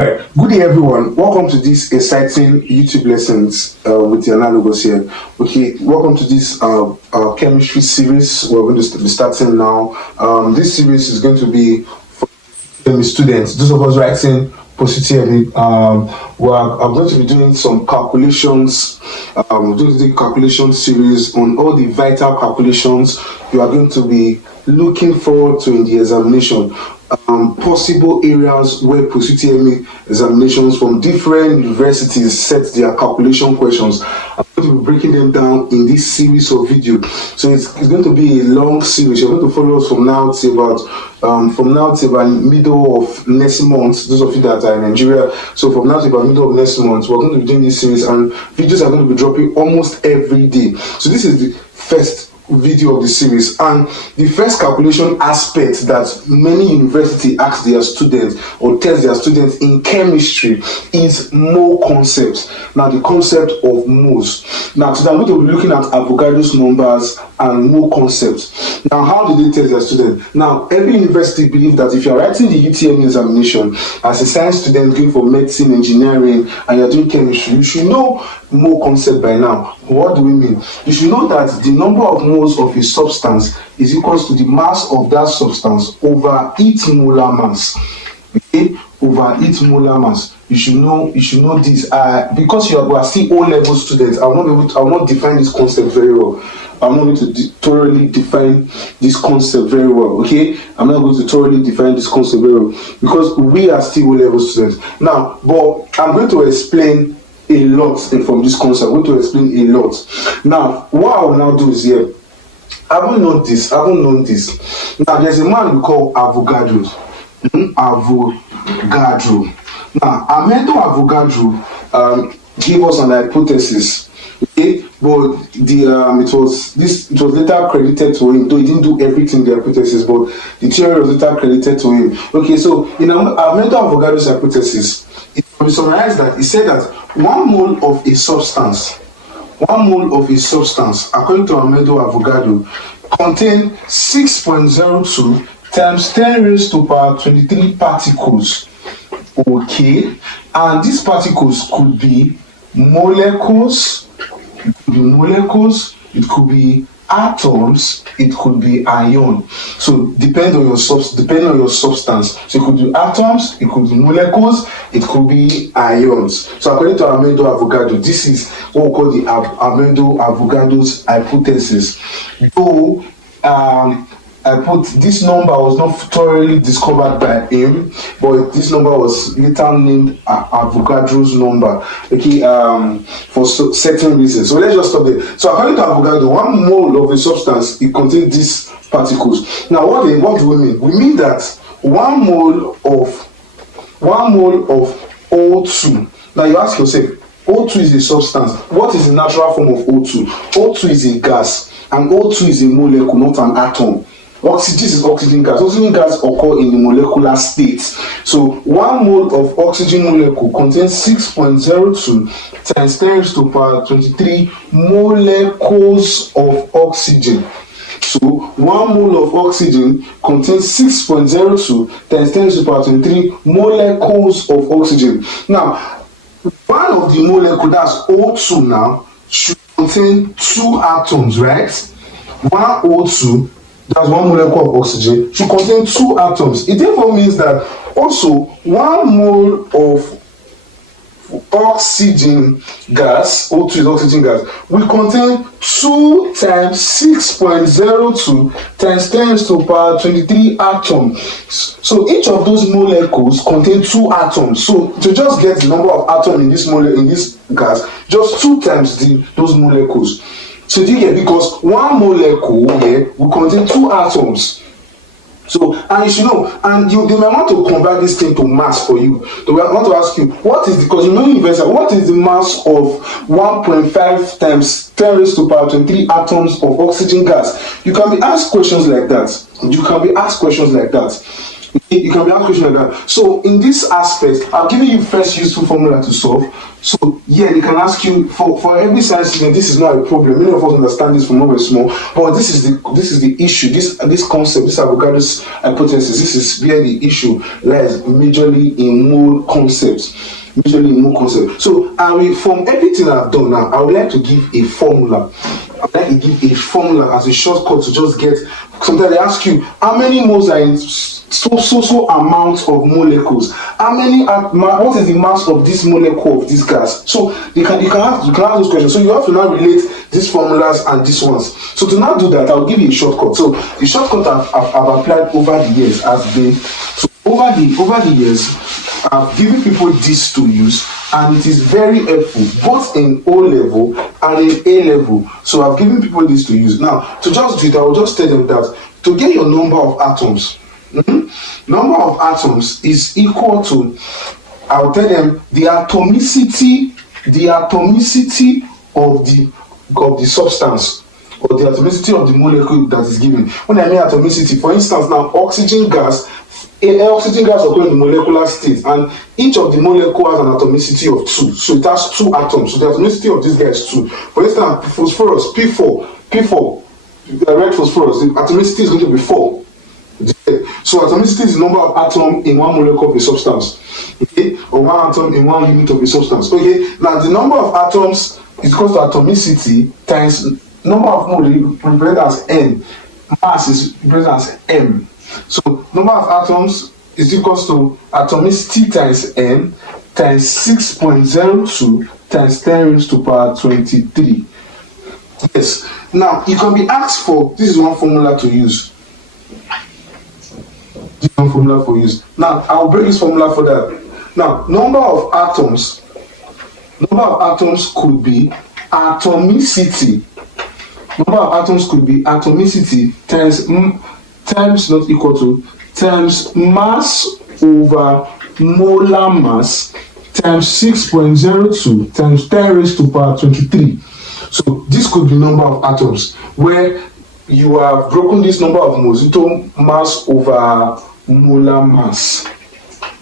Good day, everyone. Welcome to this exciting YouTube lessons with the analogous here. Okay, welcome to this chemistry series. We're going to be starting now. This series is going to be for students. Those of us writing post-utme, I'm going to be doing some calculations. We're going to do calculation series on all the vital calculations you are going to be looking forward to in the examination. Possible areas where post-utme examinations from different universities set their calculation questions. I'm going to be breaking them down in this series of video. So it's going to be a long series. You're going to follow us from now to about middle of next month. Those of you that are in Nigeria, so from now to about middle of next month, we're going to be doing this series, and videos are going to be dropping almost every day. So this is the first video of the series, and the first calculation aspect that many universities ask their students or test their students in chemistry is mole concept. Now, the concept of moles. Now, today I'm going to be looking at Avogadro's numbers and mole concepts. Now, how do they test their students? Now, every university believes that if you're writing the UTME examination as a science student going for medicine, engineering, and you're doing chemistry, you should know mole concept by now. What do we mean? You should know that the number of moles of a substance is equals to the mass of that substance over its molar mass. Okay, over its molar mass. You should know this. Because you are still O-level students, I will not define this concept very well. I'm not going to thoroughly define this concept very well. Okay, I'm not going to thoroughly define this concept very well because we are still O-level students now. But I'm going to explain a lot from this concept. I'm going to explain a lot. Now, what I will now do is here. I haven't known this. Now, there's a man we call Avogadro. Avogadro. Now, Avogadro gave us an hypothesis. Okay, but it was later credited to him, though he didn't do everything in the hypothesis, but the theory was later credited to him. Okay, so in Avogadro's hypothesis, it can be summarized that he said that 1 mole of a substance, according to Avogadro, contain 6.02 times 10 raised to power 23 particles. Okay, and these particles could be molecules, it could be atoms, it could be ion. So depend on your substance. So it could be atoms, it could be molecules, it could be ions. So according to Avogadro, this is what we call the Avogadro's hypothesis. Though this number was not thoroughly discovered by him, but this number was later named Avogadro's number. Okay, for certain reasons. So let's just stop there. So according to Avogadro, 1 mole of a substance, it contains these particles. Now, what do we mean? We mean that 1 mole of O2. Now you ask yourself, O2 is a substance. What is the natural form of O2? O2 is a gas, and O2 is a molecule, not an atom. Oxygen is oxygen gas. Oxygen gas occur in the molecular state. So 1 mole of oxygen molecule contains 6.02 times 10 raised to power 23 molecules of oxygen. So 1 mole of oxygen contains 6.02 times 10 raised to power 23 molecules of oxygen. Now, one of the molecule, that's O2 now, should contain 2 atoms, right? 1 O2, that's 1 molecule of oxygen, should contain 2 atoms. It therefore means that also 1 mole of oxygen gas, O2 is oxygen gas, will contain 2 times 6.02 times 10 raised to power 23 atoms. So each of those molecules contain 2 atoms. So to just get the number of atoms in this gas, just 2 times those molecules. So do you get? Because 1 molecule here will contain 2 atoms. So, and you should know, and they may want to convert this thing to mass for you. They will want to ask you, what is the mass of 1.5 times 10 raised to power 23 atoms of oxygen gas? You can be asked questions like that. You can be asked question like that. So in this aspect, I've given you first useful formula to solve. So yeah, they can ask you for every science student, this is not a problem. Many of us understand this from when we're small, but this is the issue. This concept, this Avogadro's hypothesis, this is where the issue lies majorly in mole concepts. So I will, from everything I've done now, I would like to give a formula. I would like to give a formula as a shortcut to just get. Sometimes they ask you how many moles are in so amount of molecules. How many? What is the mass of this molecule of this gas? So you can ask those questions. So you have to now relate these formulas and these ones. So to now do that, I'll give you a shortcut. So the shortcut I've applied over the years has been. So over the years, I've given people this to use, and it is very helpful both in O level and in A level. So I've given people this to use. Now to just do it, I will just tell them that to get your number of atoms, number of atoms is equal to, I'll tell them the atomicity of the substance, or the atomicity of the molecule that is given. When I mean atomicity, for instance, now oxygen gas occurs in the molecular state, and each of the molecule has an atomicity of 2. So it has 2 atoms. So the atomicity of this guy is 2. For instance, phosphorus, P4, the red phosphorus, the atomicity is going to be 4. So atomicity is the number of atoms in one molecule of a substance, okay, or one atom in one unit of a substance. Okay, now the number of atoms is equal to atomicity times number of moles represented as n, mass is represented as m. So number of atoms is equal to atomicity times n times 6.02 times 10 raised to power 23. Yes. Now you can be asked for, this is one formula to use. This is one formula for use. Now I'll bring this formula for that. Now number of atoms could be atomicity. Number of atoms could be atomicity times not equal to times mass over molar mass times 6.02 times 10 raised to power 23. So this could be number of atoms, where you have broken this number of moles into mass over molar mass.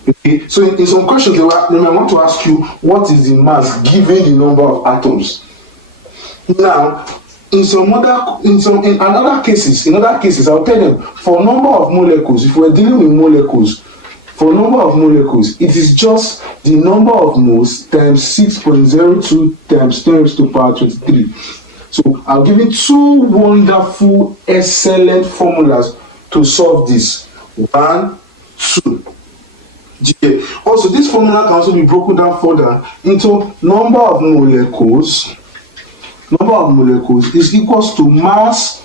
Okay, so in some questions they may want to ask you what is the mass given the number of atoms. Now in other cases, I'll tell them for number of molecules, if we're dealing with molecules, for number of molecules, it is just the number of moles times 6.02 times 10 raised to power 23. So I'll give you 2 wonderful, excellent formulas to solve this. 1, 2. Yeah. Also, this formula can also be broken down further into number of molecules. Number of molecules is equals to mass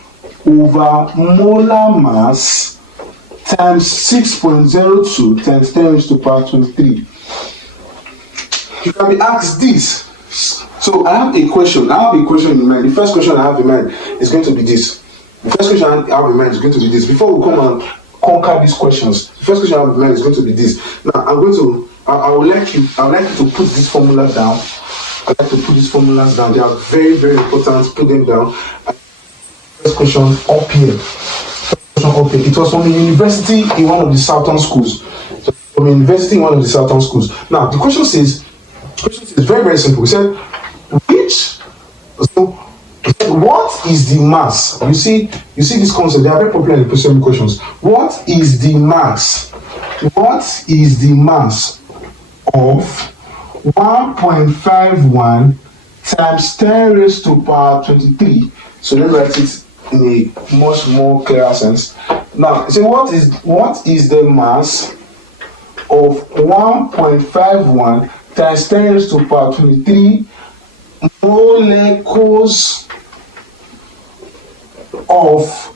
over molar mass times 6.02 times 10 raised to power 23. You can be asked this. So I have a question in mind. The first question I have in mind is going to be this. The first question I have in mind is going to be this. Before we come and conquer these questions, the first question I have in mind is going to be this. Now I would like you to put this formula down. I like to put these formulas down. They are very, very important. Put them down. First question up here. It was from a university in one of the southern schools. Now the question says very, very simple. It said, what is the mass? You see this concept. They are very popular in the previous questions. What is the mass? What is the mass of 1.51 times 10 raised to power 23. So let me write it in a much more clear sense. Now, so what is the mass of 1.51 times 10 raised to power 23 molecules of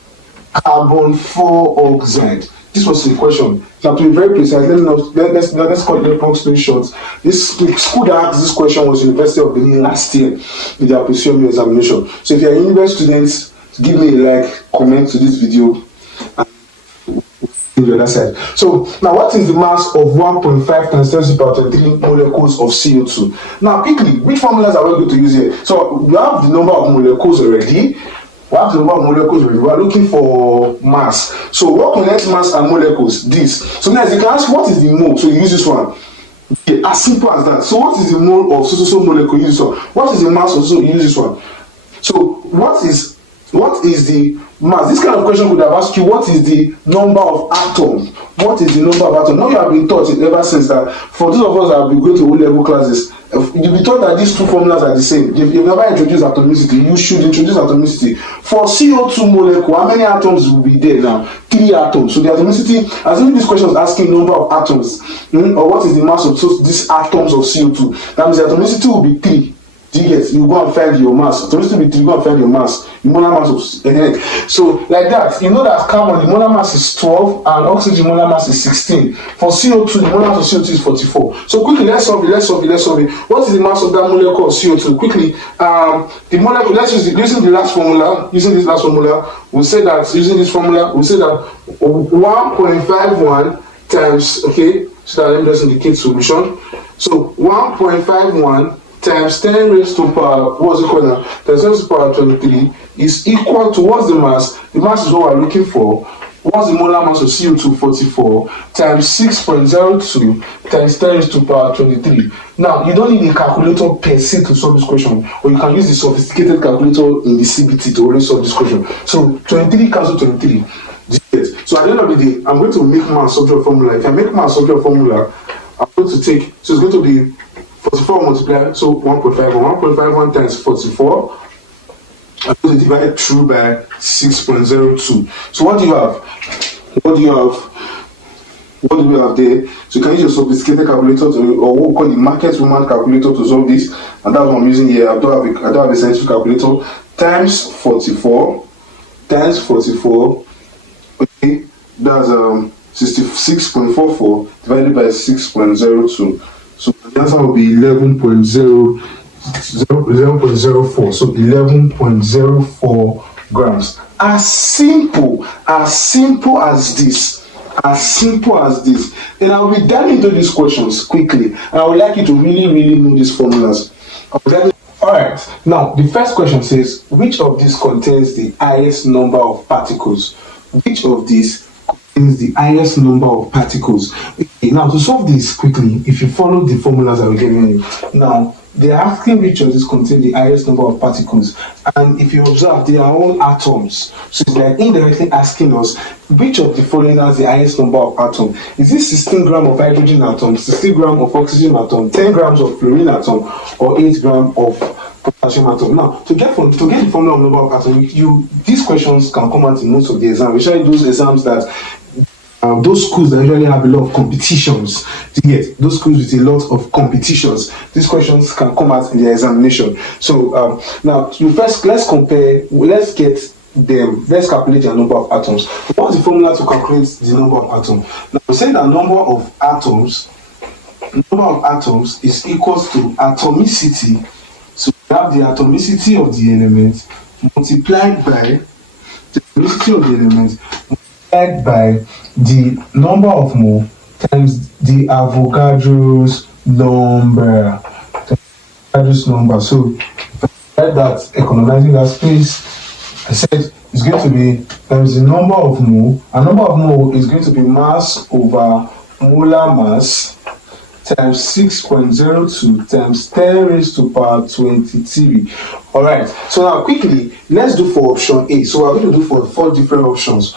carbon 4 oxide? This was the question. Now, to be very precise, let's cut the long story short. This school that asked this question was University of Benin last year with their presumed examination. So if you're a university student, give me a like, comment to this video, and the other side. So now, what is the mass of 1.5 times 10 to the power 23 molecules of CO2? Now, quickly, which formulas are we going to use here? So we have the number of molecules already. We have the number of molecules. We are looking for mass. So what connects mass and molecules? This. So next you can ask what is the mole. So you use this one. Okay, as simple as that. So what is the mole of so molecule? Use this one. What is the mass of so? Use this one. So what is the mass? This kind of question would have asked you what is the number of atoms? What is the number of atoms? Now you have been taught it ever since that for those of us that have been going to O-level classes, you'll be taught that these two formulas are the same. If you've never introduced atomicity, you should introduce atomicity. For CO2 molecule, how many atoms will be there now? 3 atoms. So the atomicity, assuming this question is asking number of atoms, or what is the mass of these atoms of CO2, that means the atomicity will be 3. Do you get? You go and find your mass. Atomicity will be 3, you go and find your mass. The molar mass of so like that, you know that carbon, the molar mass is 12 and oxygen molar mass is 16. For CO2, the molar mass of CO2 is 44. So quickly, let's solve it. What is the mass of that molecule of CO2? Quickly, the molecule, let's use using this last formula, we'll say that 1.51 times, okay, so that let me just indicate solution. So 1.51 times 10 raised to power, what's it called now? 10 raised to power 23 is equal to, what's the mass? The mass is what we're looking for. What's the molar mass of CO2? 44 times 6.02 times 10 raised to power 23. Now, you don't need a calculator per se to solve this question, or you can use the sophisticated calculator in the CBT to always solve this question. So 23 cancel 23. So at the end of the day, I'm going to make mass subject formula. If I make mass subject formula, I'm going to take, so it's going to be 44 multiplied, so 1.51 times 44. I'm going to divide it through by 6.02. So what do you have? What do we have there? So you can use your sophisticated calculator or what we call the market woman calculator to solve this, and that's what I'm using here. I don't have a scientific calculator. Times 44. Okay, that's 66.44 divided by 6.02. So the answer will be 11.04. So 11.04 grams. As simple as this. Then I'll be diving into these questions quickly. And I would like you to really know these formulas. Alright, now the first question says, which of these contains the highest number of particles? Which of these contains the highest number of particles? Okay, now to solve this quickly, if you follow the formulas I will give you, now they are asking which of these contain the highest number of particles, and if you observe, they are all atoms. So they are indirectly asking us which of the following has the highest number of atoms. Is this 16 grams of hydrogen atom, 16 grams of oxygen atom, 10 grams of fluorine atom, or 8 grams of potassium atom? Now, to get the formula of number of atoms, these questions can come out in most of the exams, especially those exams that those schools that usually have a lot of competitions. Those schools with a lot of competitions, these questions can come out in the examination. So now let's calculate the number of atoms. What's the formula to calculate the number of atoms? Now we say that number of atoms is equals to atomicity. So we have the atomicity of the element multiplied by the atomicity of the element multiplied by the number of mole times the Avogadro's number. So if I write that, economizing that space, I said it's going to be times the number of mole. A number of mole is going to be mass over molar mass times 6.02 times 10 raised to power 23. All right. So now quickly, let's do for option A. So we're going to do for 4 different options.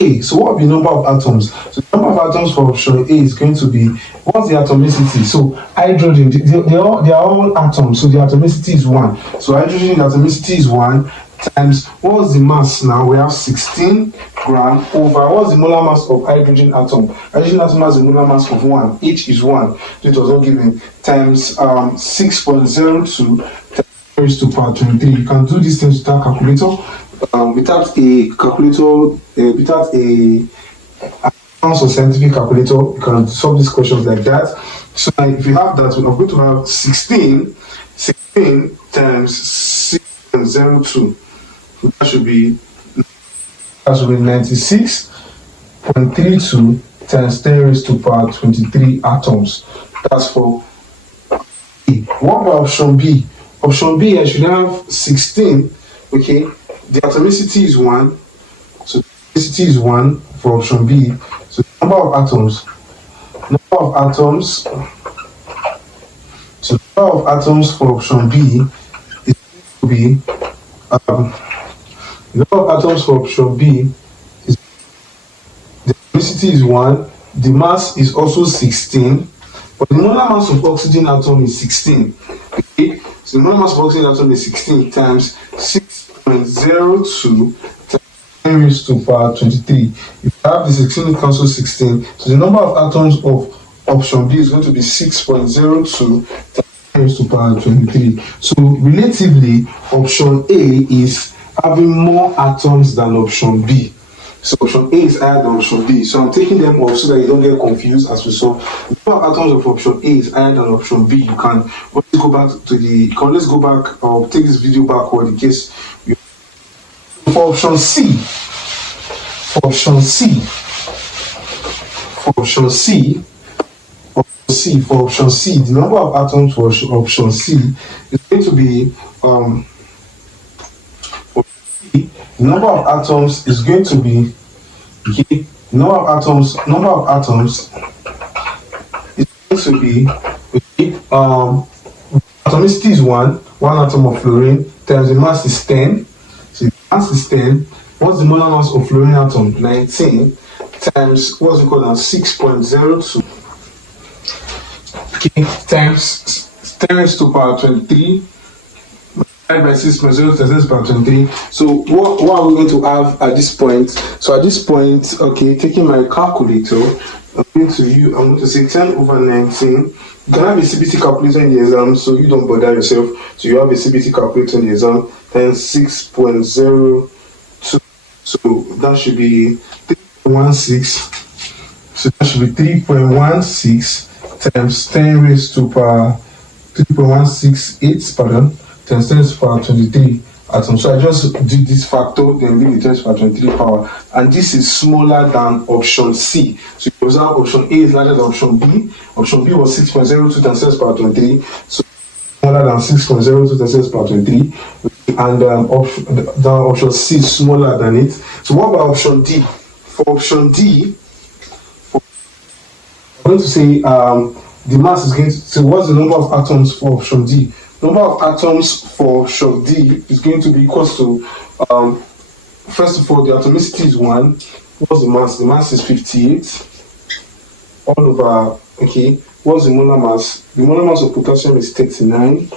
A. So what will be number of atoms? So the number of atoms for option A is going to be, what's the atomicity? So hydrogen, they are all atoms, so the atomicity is 1. So hydrogen, the atomicity is 1 times, what's the mass now? We have 16 grams over, what's the molar mass of hydrogen atom? Hydrogen atom has a molar mass of 1, each is 1. So it was all given, times 6.02 raised to power 23. You can do these things without calculator. Without a calculator, without a advanced or scientific calculator, you can solve these questions like that. So if you have that, we're going to have 16 times 6.02. So that should be 96.32 times 10 raised to power 23 atoms. That's for A. What about option B? Option B, I should have 16, okay, the atomicity is 1. So the atomicity is 1 for option B. So the number of atoms for option B is going to be the number of atoms for option B is, the atomicity is 1, the mass is also 16, but the molar mass of oxygen atom is 16. Okay, so the molar mass of oxygen atom is 16 times 6.02 times 10 raised to power 23. If you have the 16, it cancels 16. So the number of atoms of option B is going to be 6.02 times 10 raised to power 23. So relatively, option A is having more atoms than option B. So option A is higher than option B. So I'm taking them off so that you don't get confused as we saw. The number of atoms of option A is higher than option B. You can always go back to let's go back or take this video backward in case you. For option C, the number of atoms for option C is going to be the number of atoms is going to be number of atoms is going to be atomicity is 1 atom of fluorine times the mass is 10. So the mass is 10. What's the molar mass of fluorine atom? 19 times what's it called now? 6.02. Okay, times 10 raised to power 23 by 6.0 times 10 power 23. So what are we going to have at this point? So at this point, okay, taking my calculator, I'm going to say 10 over 19. You can have a CBT calculator in the exam, so you don't bother yourself. So you have a CBT calculator in the exam, then 6.02. So that should be 3.16. So that should be 3.16 times 10 raised to power 3.168, pardon, times 10 raised to power 23 atoms. So I just did this factor, then leave the 10 raised to power 23 power, and this is smaller than option C. So you observe option A is larger than option B. Option B was 6.02 times 10 raised to power 23, so smaller than 6.02 times 10 raised to power 23, and option C is smaller than it. So what about option D? For option D, I'm going to say the mass is going to, so what's the number of atoms for option D? Number of atoms for option D is going to be equal to, first of all, the atomicity is 1. What's the mass? The mass is 58 all over, okay. What's the molar mass? The molar mass of potassium is 39.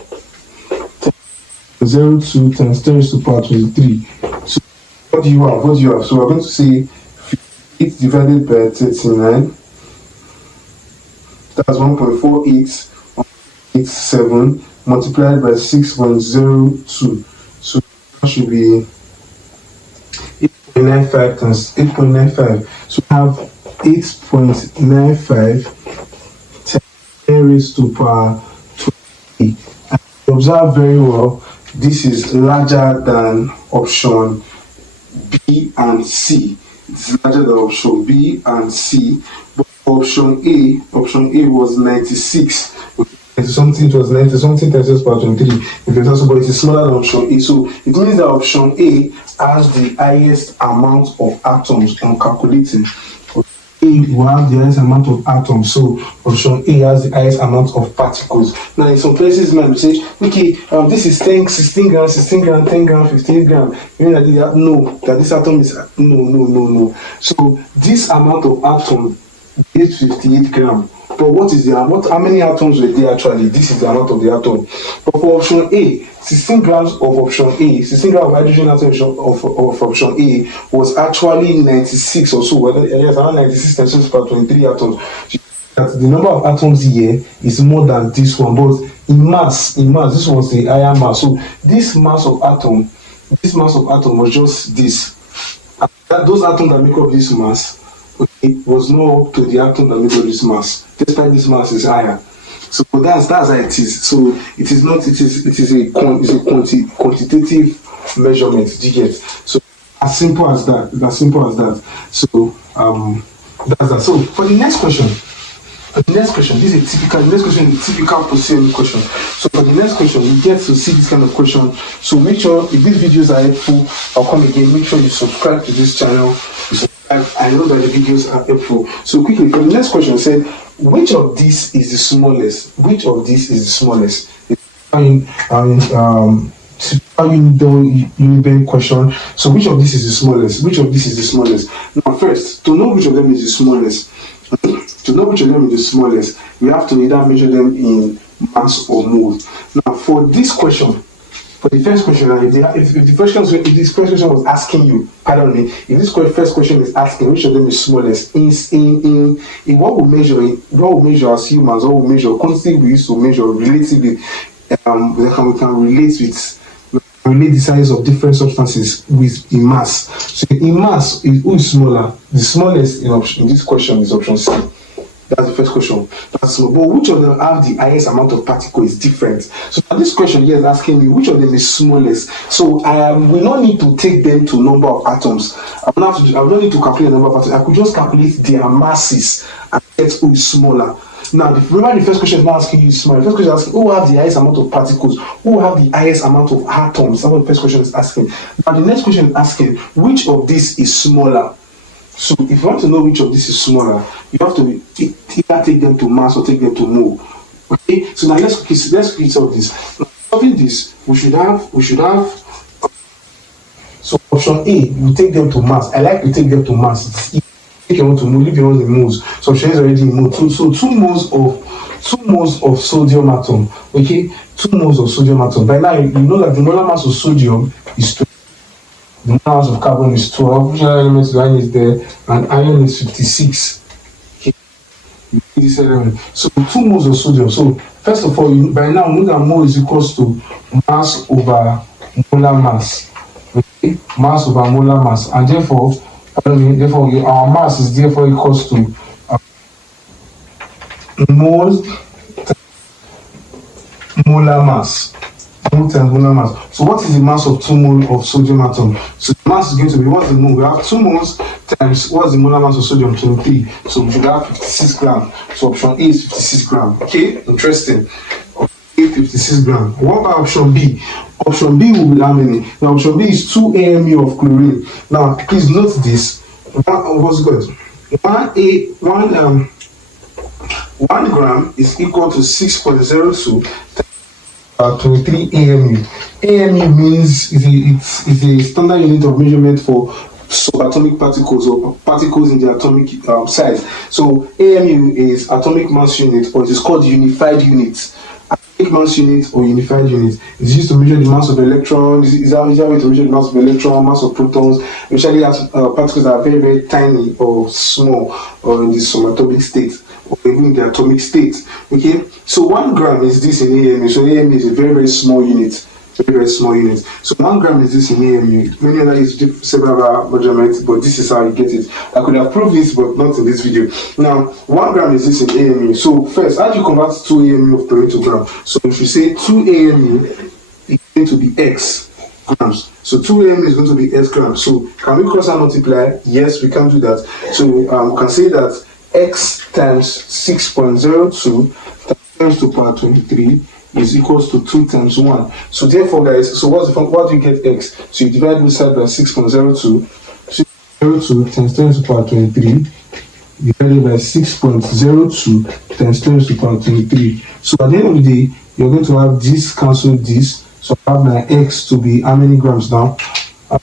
0.02 times 10 raised to power 23. So what do you have? So we're going to say 58 divided by 39. That's 1.4887 multiplied by 6.02. So that should be 8.95 times 8.95. So we have 8.95 times 10 raised to power 20. And observe very well, this is larger than option B and C. It's larger than option B and C. But option A was 96. Something, it was 90 something times 10 power 23. If it's also, but it is smaller than option A. So it means that option A has the highest amount of atoms on calculating. A will have the highest amount of atoms, so option A has the highest amount of particles. Now, in some places, man, say, okay, this is 10, 16 grams, 16 grams, 10 grams, 15 grams. You mean that no, that this atom is no. So this amount of atom is 58 grams. But what is how many atoms were there actually? This is the amount of the atom. But for option A, 16 grams of option A, 16 grams of hydrogen atom of option A was actually 96 or so. Yes, around 96 times 10 power 23 atoms. That the number of atoms here is more than this one, but in mass, this was the higher mass. So this mass of atom was just this. Those atoms that make up this mass, it was not up to the atom that made up this mass, despite this mass is higher. So that's how it is. So it is a quantitative measurement. Do you get? So as simple as that. So that's that. So for the next question, The next question, this is a typical, the next question is a typical post-utme question. So for the next question, we get to see this kind of question. So make sure if these videos are helpful, I'll come again. Make sure you subscribe to this channel. You subscribe. I know that the videos are helpful. So quickly, for the next question, said, which of these is the smallest? Which of these is the smallest? Univariate question. So which of this is the smallest? Which of this is the smallest? Now, first, to know which of them is the smallest, to know which of them is the smallest, we have to either measure them in mass or mole. Now, for this question, for the first question, if this first question was asking you, pardon me, if this first question is asking which of them is smallest, in what we measure as humans, what we measure, constantly we used to measure relatively, we can relate the size of different substances with in mass. So in mass, who is smaller? The smallest in this question is option C. That's the first question. That's small. But which of them have the highest amount of particles is different. So this question here is asking me which of them is smallest. So I will not need to take them to number of atoms. I will not need to calculate the number of atoms. I could just calculate their masses and get who is smaller. Now, remember the first question is not asking you small. The first question is asking who have the highest amount of particles, who have the highest amount of atoms. That's what the first question is asking. Now, the next question is asking which of this is smaller. So, if you want to know which of this is smaller, you have to either take them to mass or take them to mole. Okay. So now let's solve this. Now, solving this, we should have. So option A, we take them to mass. I like to take them to mass. It's easy. If you want to move, if you want the moles, so option A is already in mole. So 2 moles of sodium atom. Okay, 2 moles of sodium atom. By now you know that the molar mass of sodium is 12. The molar mass of carbon is 12. Which element is there? And iron is 56. Okay. This element. So 2 moles of sodium. So first of all, by now we know that mole is equals to mass over molar mass. Okay, mass over molar mass, and therefore our mass is therefore equals to molar mass. Mole times molar mass. So what is the mass of 2 moles of sodium atom? So the mass is going to be, what's the mole? We have 2 moles times, what's the molar mass of sodium? 23. So we should have 56 grams. So option A is 56 grams. Okay, interesting. 56 grams. What about option B? Option B will be how many? Now option B is 2 AMU of chlorine. Now please note this. What's good? 1 gram is equal to 6.02 23 AMU. AMU means is a standard unit of measurement for subatomic particles or particles in the atomic size. So AMU is atomic mass unit, or it is called unified unit. Atomic mass unit or unified unit is used to measure the mass of electrons. Is a way to measure the mass of electrons, mass of protons, especially as particles that are very, very tiny or small, or in the subatomic state, or even in the atomic state. Okay, so 1 gram is this in AMU. So AMU is a very, very small unit. Very, very small unit. So 1 gram is this in AMU. Many other use several measurements, but this is how you get it. I could have proved this, but not in this video. Now, 1 gram is this in AMU. So first, how do you convert 2 AMU of chlorine to gram? So if you say 2 AMU is going to be X grams. So 2 AMU is going to be X grams. So can we cross and multiply? Yes, we can do that. So we can say that X times 6.02 times 10 to the power 23 is equals to 2 times 1. So therefore, guys, so what do you get X? So you divide both sides by 6.02. 6.02 times 10 to the power 23 divided by 6.02 times 10 to the power 23. So at the end of the day, you're going to have this cancel this. So I have my X to be how many grams now? I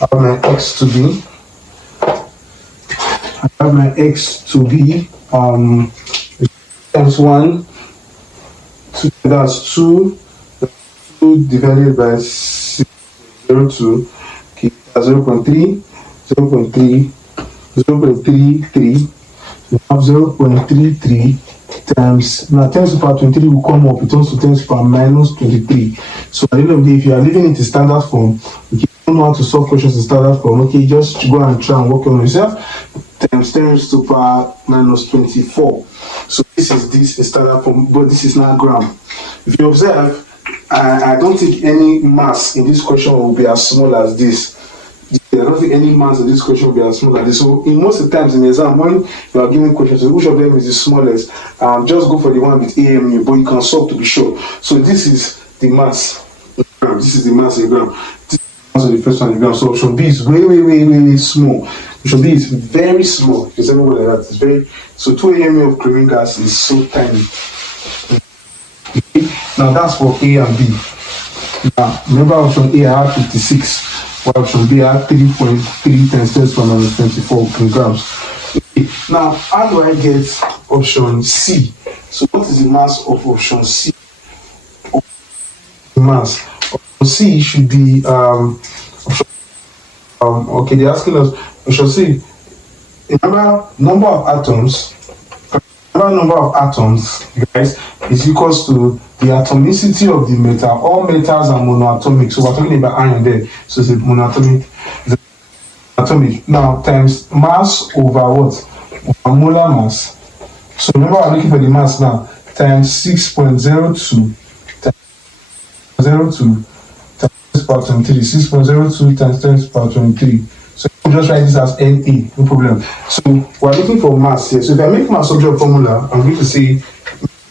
have my X to be times 1. That's 2 divided by 6.02. Okay, that's 0.33. We have 0.33 times, now 10 to the power 23 will come up, it turns to 10 to the power minus 23. So at the end of the day, if you are leaving it in standard form, if you don't know how to solve questions in standard form, okay, just go and try and work on yourself. Times 10 to the power minus 24. So this is in standard form, but this is not gram. If you observe, I don't think any mass in this question will be as small as this. I don't think any mass in this question will be as small as this. So in most of the times in the exam, when you are given questions, which of them is the smallest, just go for the one with AMU, but you can solve to be sure. So this is the mass in gram. This is the mass in gram. This is the mass of the first one in gram. So option B is way small. Option B is very small. Because everybody like that is very. So 2 AMU of chlorine gas is so tiny. Okay. Now that's for A and B. Now remember option A I had 56. While option B I had 3.3 times 10 to the minus 24 kilograms. Okay. Now how do I get option C? So what is the mass of option C? Mass option C should be okay, they're asking us option C. Remember number of atoms, guys, is equals to the atomicity of the metal. All metals are monoatomic, so we're talking about iron there, so it's a monoatomic. Atomic now times mass over what? Over molar mass. So remember we're looking for the mass now, times 6.02 times 02 times 10 to the power 23. 6.02 times 10 to the power 23. So we'll just write this as Na, no problem. So we're looking for mass here. So if I make my subject formula, I'm going to say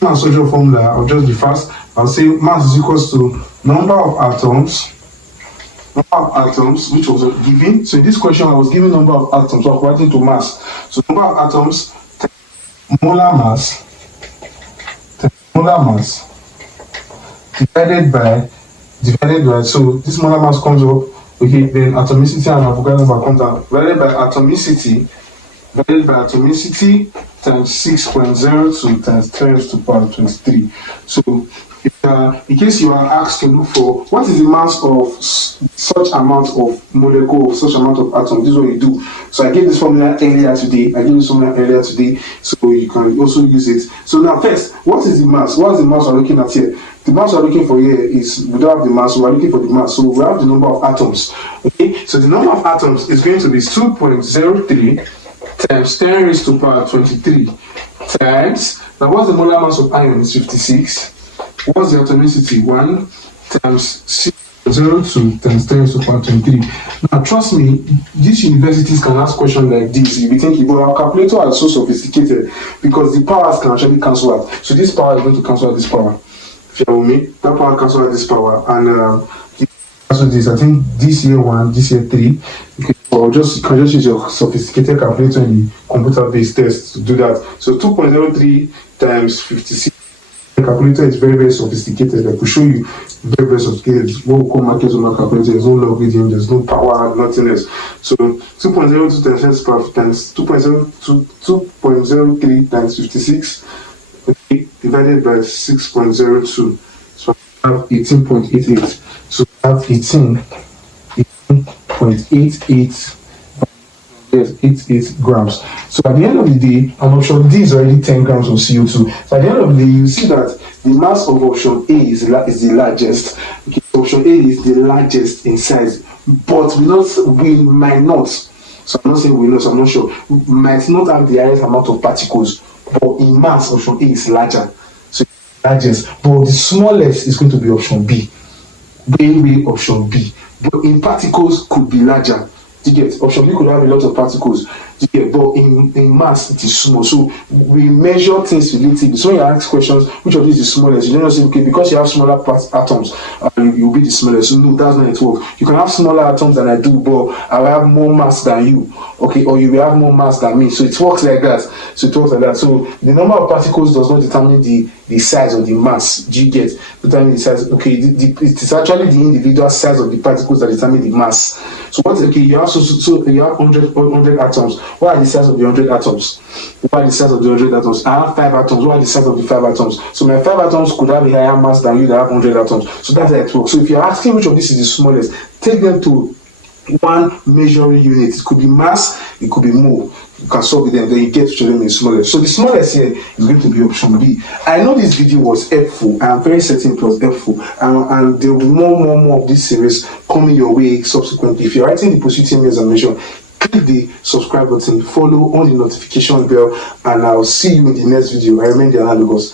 my subject formula, I'll just be fast. I'll say mass is equals to number of atoms, which was given. So in this question, I was given number of atoms, so I'm writing to mass. So number of atoms, molar mass, divided by, so this molar mass comes up. Okay, then atomicity and Avogadro number comes down. Divided by atomicity times 6.02 times 10 to the power 23. So, if, in case you are asked to look for what is the mass of such amount of molecule, such amount of atom, this is what you do. So I gave this formula earlier today. So you can also use it. So now first, what is the mass? What is the mass we're looking at here? The mass we're looking for here is, we don't have the mass, so we're looking for the mass. So we have the number of atoms. Okay, so the number of atoms is going to be 2.03 times 10 raised to the power 23 times, now what's the molar mass of iron? Is 56. What's the atomicity? 1 times 6.02 times 10 raised to the power 23. Now trust me, these universities can ask questions like this. You'll be thinking, well, our calculator is so sophisticated because the powers can actually cancel out. So this power is going to cancel out this power. Follow me? That power cancel out this power, and so this, I think this year 1, this year 3. Okay, so you can just use your sophisticated calculator in the computer-based test to do that. So 2.03 times 56. The calculator is very sophisticated. I could show you very sophisticated. What we call market on my calculator. There's no logarithm, there's no power, nothing else. So 2.02 times 2.03 times 56. Okay, divided by 6.02. So I have 18.88. So I have 18.88 grams. So at the end of the day, an option D is already 10 grams of CO2. So at the end of the day, you see that the mass of option A is the largest. Okay, option A is the largest in size, but we might not. So I'm not saying we know, so I'm not sure. We might not have the highest amount of particles, but in mass, option A is larger. So it's largest, but the smallest is going to be option B. Way option B. But in particles could be larger. You get option B could have a lot of particles. You get, but in mass it is small. So we measure things relatively. So when you ask questions, which of these is smallest? You don't say, okay, because you have smaller atoms, you'll be the smallest. So no, that's not it works. You can have smaller atoms than I do, but I will have more mass than you. Okay, or you will have more mass than me. So it works like that. So the number of particles does not determine the size of the mass. Do you get? Determine the size. Okay, it is actually the individual size of the particles that determine the mass. So what? Okay, you have so you have 100 atoms. What are the size of the 100 atoms? What are the size of the 100 atoms? I have 5 atoms. What are the size of the 5 atoms? So my 5 atoms could have a higher mass than you that have 100 atoms. So that's how it works. So if you're asking which of this is the smallest, take them to one measuring unit. It could be mass, it could be mole. You can solve with them, then you get to them in smallest. So the smallest here is going to be option B. I know this video was helpful. I am very certain it was helpful. And there will be more of this series coming your way subsequently. If you're writing the post-utme examination, click the subscribe button, follow on the notification bell, and I'll see you in the next video. I remain the Analogous.